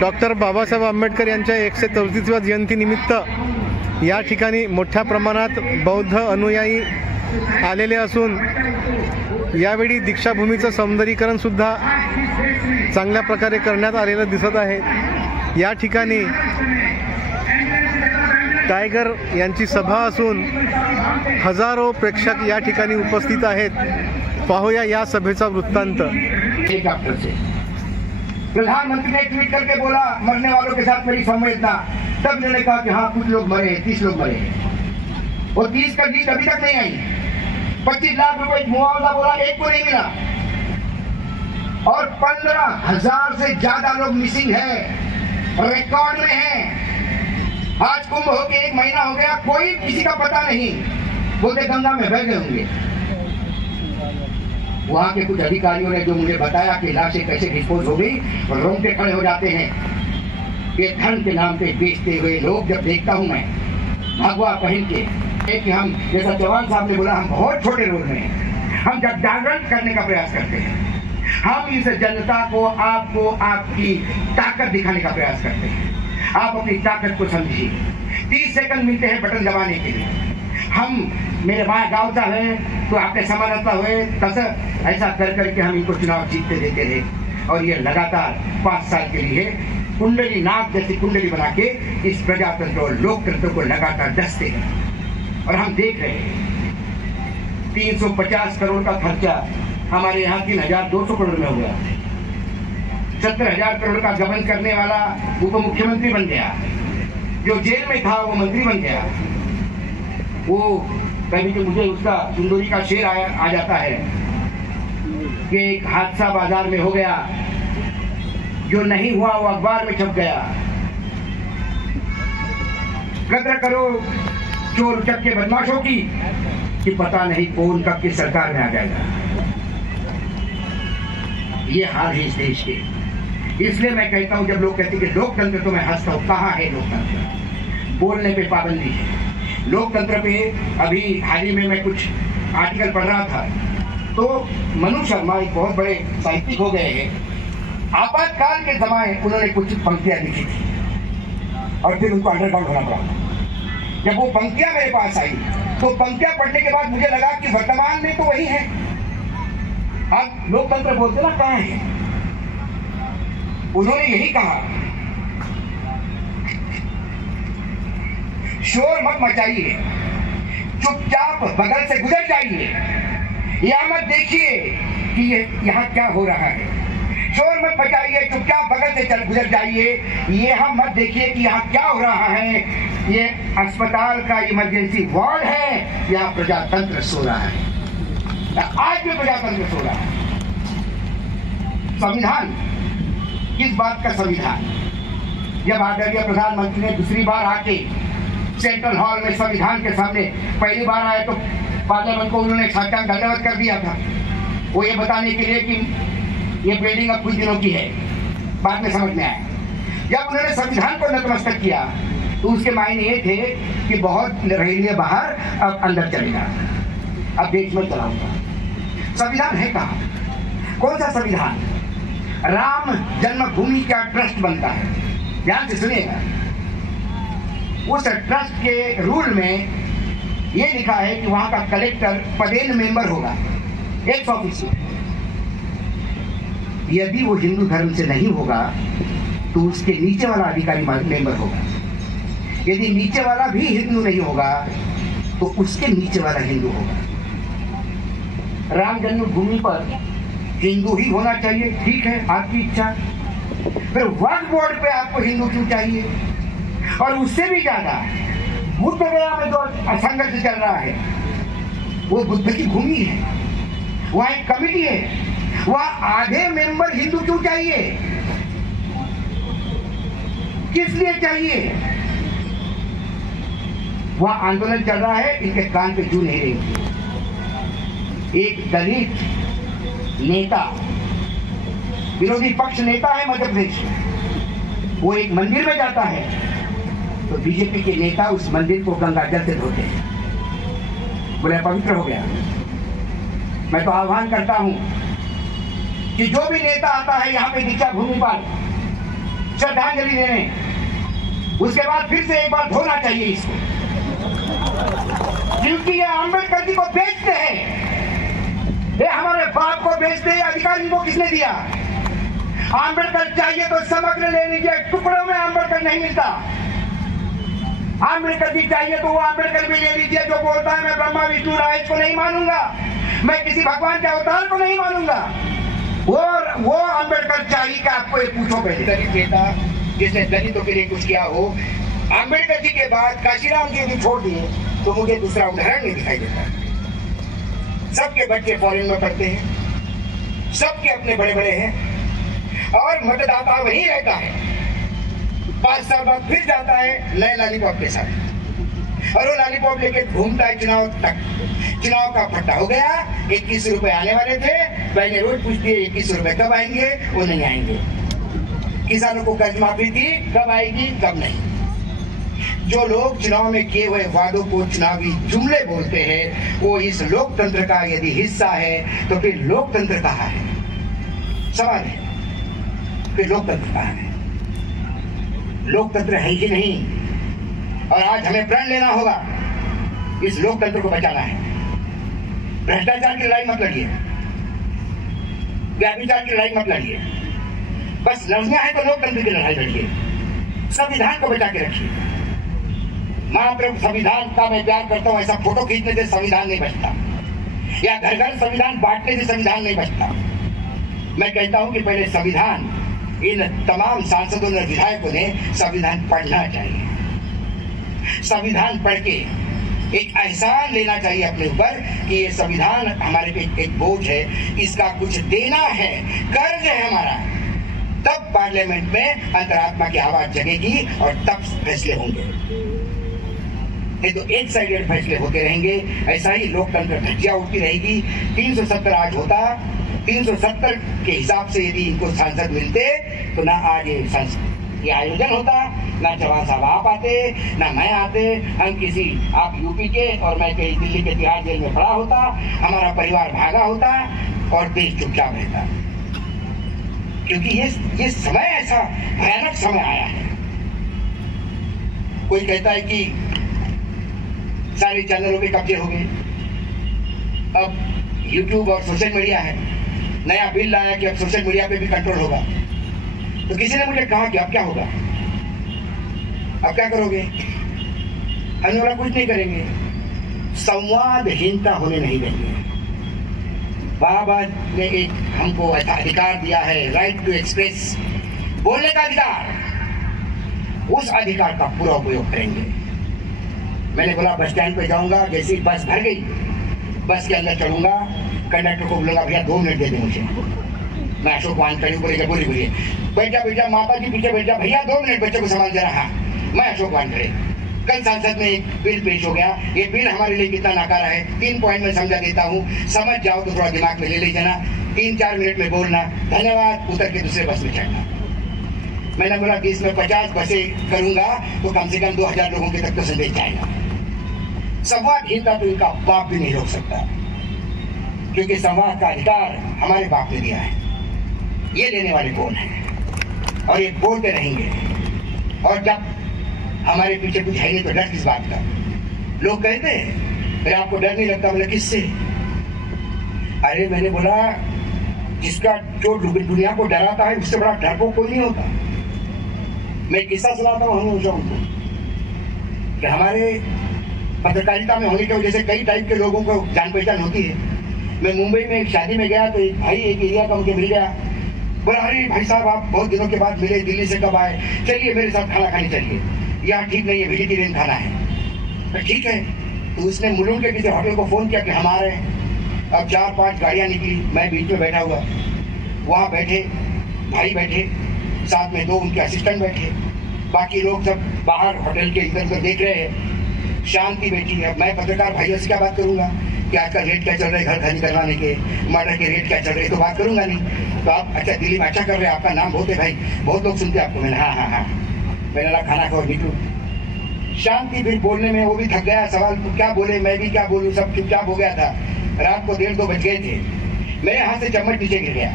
Doctor Babasaheb Ambedkar यांच्या 134व्या जयंतीनिमित्त या ठिकाणी मोठ्या प्रमाणात बौद्ध अनुयायी आलेले असून यावेळी दीक्षाभूमीचं सौंदर्यीकरण सुद्धा चांगल्या प्रकारे करण्यात आलेलं दिसत आहे। या ठिकाणी टायगर यांची सभा असून हजारो प्रेक्षक या ठिकाणी उपस्थित आहेत। पाहूया या सभेचा वृत्तांत। प्रधानमंत्री ने ट्वीट करके बोला मरने वालों के साथ मेरी संवेदना। तब उन्होंने कहा कि हाँ कुछ लोग मरे हैं, 30 लोग मरे हैं। वो 30 का लीड अभी तक नहीं आई। 25 लाख रुपए मुआवजा बोला, एक को नहीं मिला। और 15,000 से ज्यादा लोग मिसिंग है, रिकॉर्ड में है। आज कुंभ होके 1 महीना हो गया, कोई किसी का पता नहीं। बोलते गंगा में बह गए होंगे। वहां के कुछ अधिकारियों ने जो मुझे बताया कि लाशें कैसे डिस्पोज हो गई और रोंगटे खड़े हो जाते हैं। ये धन के नाम पे बेचते हुए लोग जब देखता हूं मैं भगवा पहन के कि हम जैसा चौहान साहब ने बोला हम बहुत छोटे रोल में हैं। हम जब जागरण करने का प्रयास करते हैं, हम इस जनता को आपको आपकी ताकत दिखाने का प्रयास करते हैं। आप अपनी ताकत को समझिए। 30 सेकंड मिलते हैं बटन दबाने के लिए। हम मेरे माया गावचा है तो आपने समानता हुए तस ऐसा कर करके हम इनको चुनाव जीतते देते रहे और ये लगातार 5 साल के लिए कुंडली नाग जैसी कुंडली बना के इस प्रजातंत्र और लोकतंत्र को लगातार डसते हैं। और हम देख रहे हैं 350 करोड़ का खर्चा हमारे यहाँ 3,200 करोड़ में हो गया। 70,000 करोड़ का गबन करने वाला उप मुख्यमंत्री बन गया। जो जेल में था वो मंत्री बन गया। वो कभी तो मुझे उसका सुंदरी का शेर आ जाता है कि एक हादसा बाजार में हो गया, जो नहीं हुआ वो अखबार में छप गया। कद्र करो चोर उचक्के बदमाशों की कि पता नहीं कौन कब की सरकार में आ जाएगा। ये हाल है इस देश के। इसलिए मैं कहता हूं जब लोग कहते हैं कि लोकतंत्र तो मैं हंसता हूं, कहां है लोकतंत्र? बोलने पे पाबंदी है। लोकतंत्र पे अभी हाल ही में मैं कुछ आर्टिकल पढ़ रहा था तो मनु शर्मा एक बहुत बड़े साहित्यिक हो गए हैं। आपातकाल के जमाने उन्होंने कुछ पंक्तियां लिखी थी और फिर उनको अंडरग्राउंड होना पड़ा। जब वो पंक्तियां मेरे पास आई तो पंक्तियां पढ़ने के बाद मुझे लगा कि वर्तमान में तो वही है। अब लोकतंत्र बोलते ना कहां है? उन्होंने यही कहा, शोर मत मचाइए, चुपचाप बगल से गुजर जाइए। या मत देखिए कि ये यहाँ क्या हो रहा है। शोर मत मचाइए, चुपचाप बगल से गुजर जाइए। ये हम मत देखिए कि यहाँ क्या हो रहा है। ये अस्पताल का इमरजेंसी वार्ड है, यहाँ प्रजातंत्र सो रहा है। आज भी प्रजातंत्र सो रहा है। संविधान, किस बात का संविधान? जब आदरणीय प्रधानमंत्री ने दूसरी बार आके सेंट्रल हॉल में संविधान के सामने पहली बार आए तो पार्लियामेंट को उन्होंने साष्टांग दंडवत कर दिया था। वो ये बताने के लिए कि ये बिल्डिंग अब कुछ दिनों की है। बाद में समझ में आया जब उन्होंने संविधान को नतमस्तक किया तो उसके मायने ये थे कि बहुत रहिए बाहर, अब अंदर चलेगा, अब देश में चलाऊंगा। संविधान है कहाँ? कौन सा संविधान? राम जन्मभूमि का ट्रस्ट बनता है। ध्यान से सुनिएगा। उस ट्रस्ट के रूल में ये लिखा है कि वहां का कलेक्टर पदेन मेंबर होगा, 100%। यदि वो हिंदू धर्म से नहीं होगा तो उसके नीचे वाला अधिकारी मेंबर होगा। यदि नीचे वाला भी हिंदू नहीं होगा तो उसके नीचे वाला हिंदू होगा। राम जन्मभूमि पर हिंदू ही होना चाहिए, ठीक है, आपकी इच्छा। फिर वक्फ बोर्ड पे आपको हिंदू क्यों चाहिए? और उससे भी ज्यादा बुद्ध गया में जो संघर्ष चल रहा है वो बुद्ध की भूमि है। वहां एक कमिटी है, वहां आधे मेंबर हिंदू क्यों चाहिए? किस लिए चाहिए? वहां आंदोलन चल रहा है, इनके कान पे जू नहीं रही। एक दलित नेता, विरोधी पक्ष नेता है मध्य प्रदेश, वो एक मंदिर में जाता है तो बीजेपी के नेता उस मंदिर को गंगा जल से धोते हैं, बोले पवित्र हो गया। मैं तो आह्वान करता हूं कि जो भी नेता आता है यहाँ पे दीक्षा भूमि पर श्रद्धांजलि देने, उसके बाद फिर से एक बार धोना चाहिए इसको, क्योंकि ये अम्बेडकर जी को बेचते हैं। ये हमारे बाप को बेचते हैं, अधिकार इनको किसने दिया? अम्बेडकर चाहिए तो समग्र ले लीजिए, टुकड़ों में अम्बेडकर नहीं मिलता। अम्बेडकर जी चाहिए तो वो अम्बेडकर भी ले लीजिए जो बोलता है मैं ब्रह्मा विष्णु महेश को नहीं मानूंगा, मैं किसी भगवान के अवतार को नहीं मानूंगा। वो अम्बेडकर चाहिए कि आपको ये पूछो पहले। दलित नेता जिसने दलितों के लिए कुछ किया हो, अम्बेडकर जी के बाद काशीराम जी भी छोड़ दिए तो मुझे दूसरा उदाहरण नहीं दिखाई देता। सबके बच्चे फॉरेन में पढ़ते हैं, सबके अपने बड़े बड़े हैं और मतदाता वहीं रहता है। 5 साल बाद फिर जाता है नए लॉलीपॉप के साथ और वो लॉलीपॉप लेके घूमता है चुनाव तक। चुनाव का फट्टा हो गया, 21 रुपए आने वाले थे, पहले रोज पूछती है 21 रुपए कब आएंगे, वो नहीं आएंगे। किसानों को कर्ज माफी थी, कब आएगी, कब नहीं। जो लोग चुनाव में किए हुए वादों को चुनावी जुमले बोलते हैं, वो इस लोकतंत्र का यदि हिस्सा है तो फिर लोकतंत्र कहाँ है? सवाल है, फिर लोकतंत्र कहाँ है? लोकतंत्र है ही नहीं। और आज हमें प्रण लेना होगा, इस लोकतंत्र को बचाना है। भ्रष्टाचार की लड़ाई मत लड़िए, व्याभिचार की लड़ाई मत लड़िए, बस लड़ना है तो लोकतंत्र की लड़ाई लड़िए। संविधान को बचा के रखिए। मात्र संविधान का मैं प्यार करता हूं, ऐसा फोटो खींचने से संविधान नहीं बचता, या घर घर संविधान बांटने से संविधान नहीं बचता। मैं कहता हूं कि पहले संविधान, इन तमाम सांसदों ने, विधायकों ने संविधान पढ़ना चाहिए। संविधान पढ़ के एक एहसान लेना चाहिए अपने ऊपर कि ये संविधान हमारे पे एक बोझ है, इसका कुछ देना है, कर्ज है हमारा। तब पार्लियामेंट में अंतरात्मा की आवाज जगेगी और तब फैसले होंगे। ये तो एक साइडेड फैसले होते रहेंगे, ऐसा ही लोकतंत्र धज्जियां उठती रहेगी। 370 आज होता, 370 के हिसाब से यदि इनको सांसद मिलते तो ना आज ये आयोजन होता, ना जवान साहब आप आते, ना मैं आते, हम किसी आप यूपी के और मैं कहीं दिल्ली के तिहाड़ जेल में पड़ा होता, हमारा परिवार भागा होता और देश चुपचाप रहता। क्योंकि ये समय ऐसा भयानक समय आया है। कोई कहता है कि सारे चैनलों पे कब्जे हो गए, अब यूट्यूब और सोशल मीडिया है, नया बिल लाया कि अब सोशल मीडिया पे भी कंट्रोल होगा। तो किसी ने मुझे कहा कि अब क्या होगा, अब क्या करोगे? हमने बोला कुछ नहीं करेंगे, संवादहीनता होने नहीं देंगे। बाबा ने एक हमको अधिकार दिया है, राइट टू एक्सप्रेस, बोलने का अधिकार, उस अधिकार का पूरा उपयोग करेंगे। मैंने बोला बस स्टैंड पे जाऊंगा, जैसे ही बस भर गई, बस के अंदर चढ़ूंगा, कंडक्टर को बोलूंगा भैया 2 मिनट दे दे मुझे। मैं अशोक वानखड़े बोलेगा, बोलिए बैठ जा माता जी पीछे बैठ जा, भैया 2 मिनट बच्चे को संभाल दे रहा। मैं अशोक वानखड़े। कल संसद में एक बिल पेश हो गया, ये बिल हमारे लिए कितना नाकारा है, 3 पॉइंट में समझा देता हूँ, समझ जाओ तो थोड़ा दिमाग में ले ले जाना, 3-4 मिनट में बोलना, धन्यवाद, उतर के दूसरे बस में चढ़ना। मैंने बोला कि इसमें 50 बसें करूंगा तो कम से कम 2000 लोगों के तक तो संदेश जाएगा। संवादहीनता तो इनका बाप भी नहीं रोक सकता, क्योंकि संवाद का अधिकार हमारे बाप ने दिया है। ये लेने वाले कौन है? और ये बोलते रहेंगे। और जब हमारे पीछे कुछ है नहीं तो डर किस बात का? लोग कहते हैं अरे आपको डर नहीं लगता? बोले किससे? अरे मैंने बोला जिसका जो दुनिया को डराता है उससे बड़ा डर को कोई नहीं होता। मैं किस्सा सुनाता हूँ हमेशा उनको कि हमारे पत्रकारिता में होने की वजह से कई टाइप के लोगों को जान पहचान होती है। मैं मुंबई में एक शादी में गया तो एक भाई एक एरिया का मुझे मिल गया, बोला अरे भाई साहब आप बहुत दिनों के बाद मिले, दिल्ली से कब आए, चलिए मेरे साथ खाना खाने चलिए, यहाँ ठीक नहीं है, वेजिटेरियन खाना है। तो ठीक है, तो उसने मुलुंड के किसी होटल को फोन किया कि हम आ रहे हैं। अब 4-5 गाड़ियाँ निकली, मैं बीच में बैठा हुआ, वहाँ बैठे भाई बैठे, साथ में 2 उनके असिस्टेंट बैठे, बाकी लोग सब बाहर होटल के इधर उधर देख रहे हैं, शांति बैठी है। मैं पत्रकार भाइयों से क्या बात करूंगा कि आजकल रेट क्या चल रहे हैं, घर खरीद करवाने के, टमाटर के रेट क्या चल रहे हैं, तो बात करूंगा नहीं। तो आप अच्छा दिल्ली में अच्छा कर रहे हैं, आपका नाम बहुत है भाई, बहुत लोग सुनते हैं आपको। मैंने हाँ, मैंने लगा खाना खाओ नीटू। शांति फिर बोलने में वो भी थक गया, सवाल तो क्या बोले, मैं भी क्या बोलूँ, सब चुपचाप हो गया था। रात को 1:30-2 बज गए थे, मेरे हाथ से चम्मच नीचे गिर गया।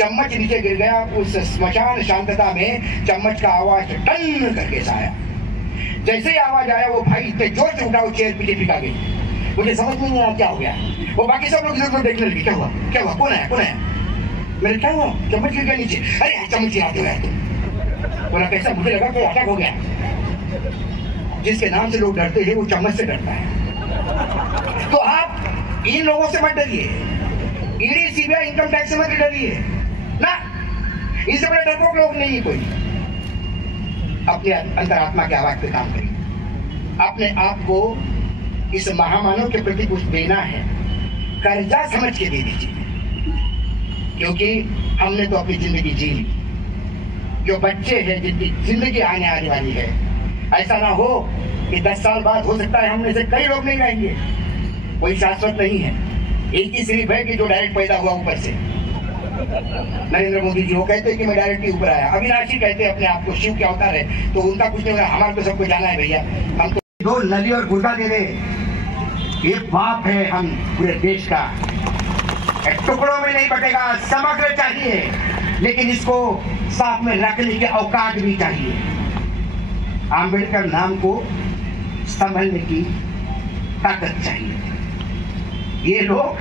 चम्मच नीचे गिर गया। उस स्मशान शांतता में चम्मच का आवाज टन करके सा आया। जैसे ही आवाज आया वो भाई इतने जोर से उठा, वो चेयर पीछे टिका गई। मुझे समझ में नहीं आया क्या हो गया। वो बाकी सब लोग इधर देखने लगे, क्या हुआ क्या हुआ, कौन है कौन है। मेरे क्या हुआ, चम्मच गिर गया नीचे। अरे चम्मच गिराते हो तुम। बोला कैसा, मुझे लगा कोई अटैक हो गया। जिसके नाम से लोग डरते हैं वो चम्मच से डरता है। तो आप इन लोगों से मत डरिए, ईडी सीबीआई इनकम टैक्स से मत डरिए ना, इनसे बड़े डरपोक लोग नहीं है कोई। अपने अंतरात्मा के आवाज पे काम करिए। अपने आप को इस महामानव के प्रति कुछ देना है, कर्जा समझ के दे दीजिए, क्योंकि हमने तो अपनी जिंदगी जी ली। जो बच्चे हैं जिनकी जिंदगी आने वाली है, ऐसा ना हो कि 10 साल बाद हो सकता है हम में से कई लोग नहीं रहेंगे। कोई शाश्वत नहीं है। एक ही सिर्फ है कि जो डायरेक्ट पैदा हुआ ऊपर से, नरेंद्र मोदी जी वो कहते हैं कि मैं डायरेक्ट ही ऊपर आया। अविनाशी कहते हैं अपने आप को शिव के अवतार है, तो उनका कुछ नहीं होगा। हमारे तो सबको जाना है भैया। हम तो दो नली और गुर्दा दे दे, ये पाप है हम पूरे देश का। टुकड़ों में नहीं बटेगा, समग्र चाहिए, लेकिन इसको साथ में रखने की औकात भी चाहिए। आम्बेडकर नाम को संभलने की ताकत चाहिए। ये लोग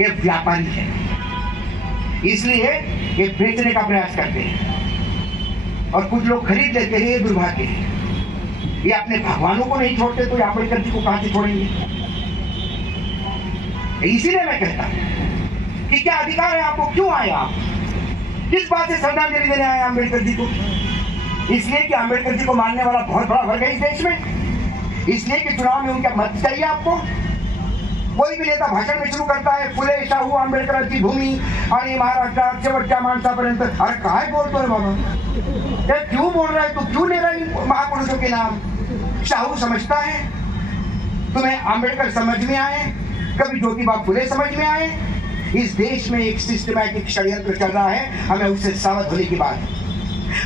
ये व्यापारी हैं, इसलिए ये बेचने का प्रयास करते हैं और कुछ लोग खरीद लेते हैं। ये दुर्भाग्य है। ये अपने भगवानों को नहीं छोड़ते तो आम्बेडकर जी को कहां से छोड़ेंगे। इसीलिए मैं कहता हूं कि क्या अधिकार है आपको, क्यों आए आप, किस बात से श्रद्धांजलि देने आए आम्बेडकर जी को। इसलिए कि आम्बेडकर जी को मानने वाला बहुत बड़ा वर्ग है इस देश में, इसलिए कि चुनाव में उनका मत चाहिए आपको। कोई भी नेता भाषण में शुरू करता है फुले शाहू आंबेडकरांची भूमी आणि महाराष्ट्रात शेवटच्या माणसापर्यंत। अरे काय बोलतोय बाबा, क्यों बोल रहा है तू, क्यों ले रहा है महापुरुषों के नाम। शाहू समझता है, तुम्हें आंबेडकर समझ में आए, कभी ज्योतिबा फुले समझ में आए। इस देश में एक सिस्टमैटिक षड्यंत्र चल रहा है, हमें उससे सावध होने की बात है।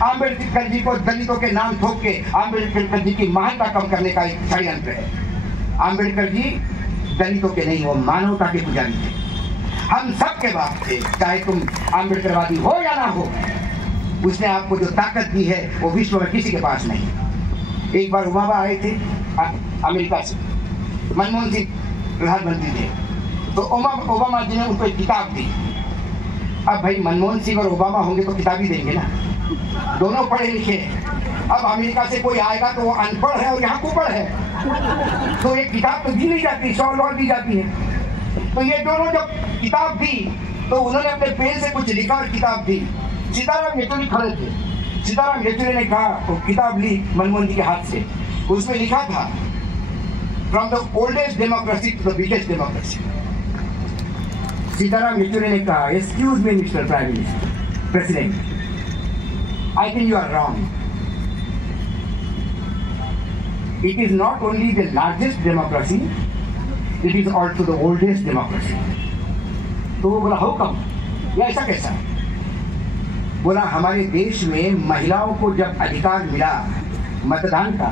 आंबेडकर जी को दलितों के नाम थोप के आंबेडकर जी की महानता कम करने का एक षड्यंत्र है। आंबेडकर जी दलितों के नहीं, वो मानवता के पुजारी थे। हम सबके बाप थे, चाहे तुम आंबेडकरवादी हो या ना हो। उसने आपको जो ताकत दी है वो विश्व में किसी के पास नहीं। एक बार ओबामा आए थे अमेरिका से, मनमोहन सिंह प्रधानमंत्री थे, तो ओबामा जी ने उनको एक किताब दी। अब भाई मनमोहन सिंह और ओबामा होंगे तो किताब ही देंगे ना, दोनों पढ़े लिखे हैं। अब अमेरिका से कोई आएगा तो वो अनपढ़ है और यहाँ कुपढ़ है, तो एक किताब तो दी नहीं जाती, $100 दी जाती है। तो ये दोनों जब किताब दी तो उन्होंने अपने पेन से कुछ लिखा और किताब दी। सीताराम येचुरी खड़े थे, सीताराम येचुरी ने कहा, वो किताब ली मनमोहन जी के हाथ से, उसमें लिखा था from the oldest democracy to the biggest democracy. Sitaram Yechury ने कहा, excuse me mister prime minister, president, I think you are wrong. It is not only the largest democracy, it is also the oldest democracy. तो वो बोला, how come? या ऐसा कैसा? बोला, हमारे देश में महिलाओं को जब अधिकार मिला मतदान का,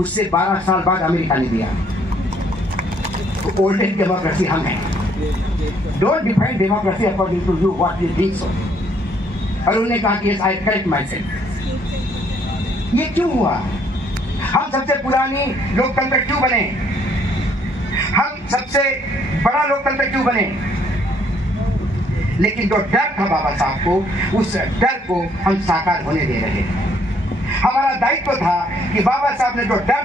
उससे 12 साल बाद अमेरिका ने दिया। तो ओल्डेस्ट डेमोक्रेसी हम हैं। Don't define democracy according to you what you think so. और उन्होंने कहा कि yes, I correct myself। ये क्यों हुआ? हम सबसे पुरानी लोकतंत्र क्यों बने? हम सबसे बड़ा लोकतंत्र क्यों बने? लेकिन जो डर था बाबा साहब को, उस डर को हम साकार होने दे रहे हैं। हमारा दायित्व था कि बाबा साहब ने जो डर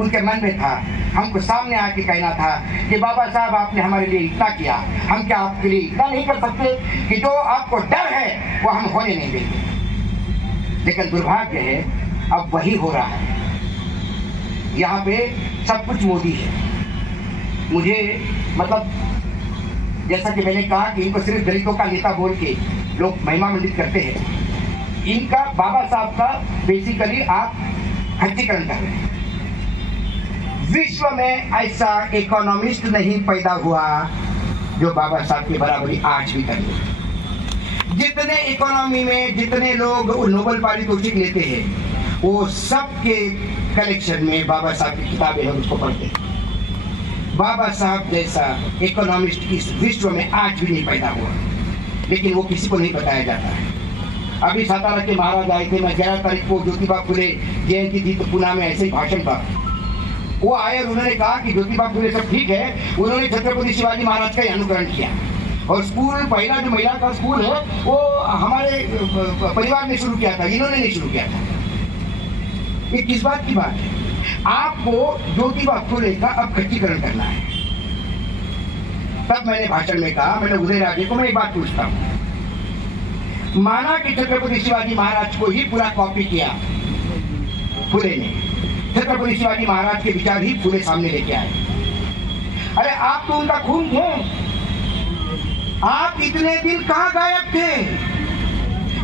उनके मन में था, हमको सामने आके कहना था कि बाबा साहब आपने हमारे लिए इतना किया, हम क्या आपके लिए इतना नहीं कर सकते कि जो आपको डर है वो हम होने नहीं देंगे। लेकिन दुर्भाग्य है अब वही हो रहा है। यहाँ पे सब कुछ मोदी है। मुझे मतलब जैसा कि मैंने कहा कि इनको सिर्फ दलितों का नेता बोल के लोग महिमा मंडित करते हैं, इनका बाबा साहब का बेसिकली आप खच्चीकरण कर रहे हैं। विश्व में ऐसा इकोनॉमिस्ट नहीं पैदा हुआ जो बाबा साहब की बराबरी आज भी करे। जितने इकोनॉमी में जितने लोग नोबेल पारितोषिक लेते हैं, वो सबके कलेक्शन में बाबा साहब की किताबें हैं, उसको पढ़ते हैं। बाबा साहब जैसा इकोनॉमिस्ट इस विश्व में आज भी नहीं पैदा हुआ। लेकिन वो किसी को नहीं बताया जाता है। अभी सातारा के महाराज आए थे, मैं 11 तारीख को ज्योतिबा फुले जयंती थी, तो पुणे में ऐसे ही भाषण था। वो आए और उन्होंने कहा कि ज्योतिबा फुले सब ठीक है, उन्होंने छत्रपति शिवाजी महाराज का ही अनुकरण किया। और स्कूल, पहला जो महिला का स्कूल है वो हमारे परिवार ने शुरू किया था, इन्होंने नहीं शुरू किया था। ये किस बात की बात है? आपको ज्योतिबा फुले का अब खच्चीकरण करना है। तब मैंने भाषण में कहा, मैंने उदयराजे को मैं एक बात पूछता हूँ, माना कि छत्रपति शिवाजी महाराज को ही पूरा कॉपी किया फुले ने, छत्रपति शिवाजी महाराज के विचार ही फुले सामने लेके आए। अरे आप तो उनका खून थे, आप इतने दिन कहाँ गायब थे?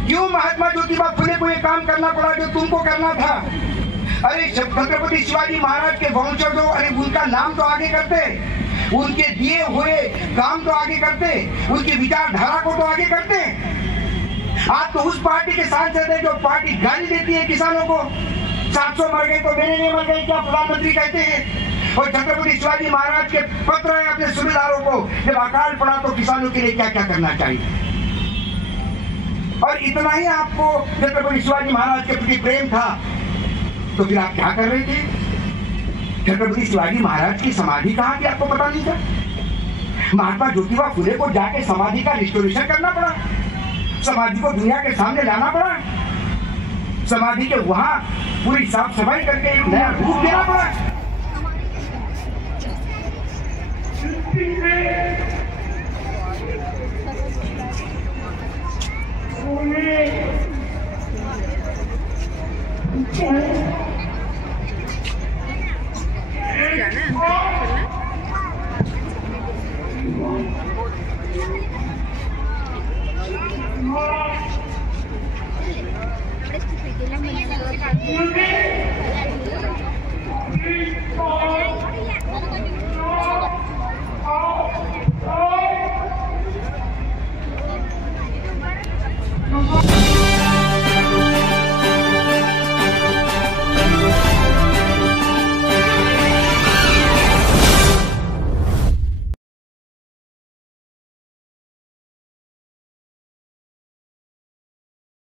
क्यों महात्मा ज्योतिबा फुले को ये काम करना पड़ा जो तुमको करना था? अरे छत्रपति शिवाजी महाराज के वंशजों, अरे उनका नाम तो आगे करते, उनके दिए हुए काम तो आगे करते, उनकी विचारधारा को तो आगे करते। आप तो उस पार्टी के सांसद हैं जो पार्टी गाली देती है किसानों को। 700 मर गए तो मेरे नहीं मर गए क्या प्रधानमंत्री कहते हैं। और छत्रपति शिवाजी महाराज के पत्र है अपने सूबेदारों को, जब अकाल पड़ा तो किसानों के लिए क्या क्या करना चाहिए। और इतना ही आपको छत्रपति शिवाजी महाराज के प्रति प्रेम था, तो फिर आप क्या कर रहे थे? छत्रपति शिवाजी महाराज की समाधि कहाँ थी आपको पता नहीं था? महात्मा ज्योतिबा फुले को जाके समाधि का रिस्टोरेशन करना पड़ा, समाधि को दुनिया के सामने लाना पड़ा, समाधि के वहां पूरी साफ सफाई करके एक नया रूप देना पड़ा।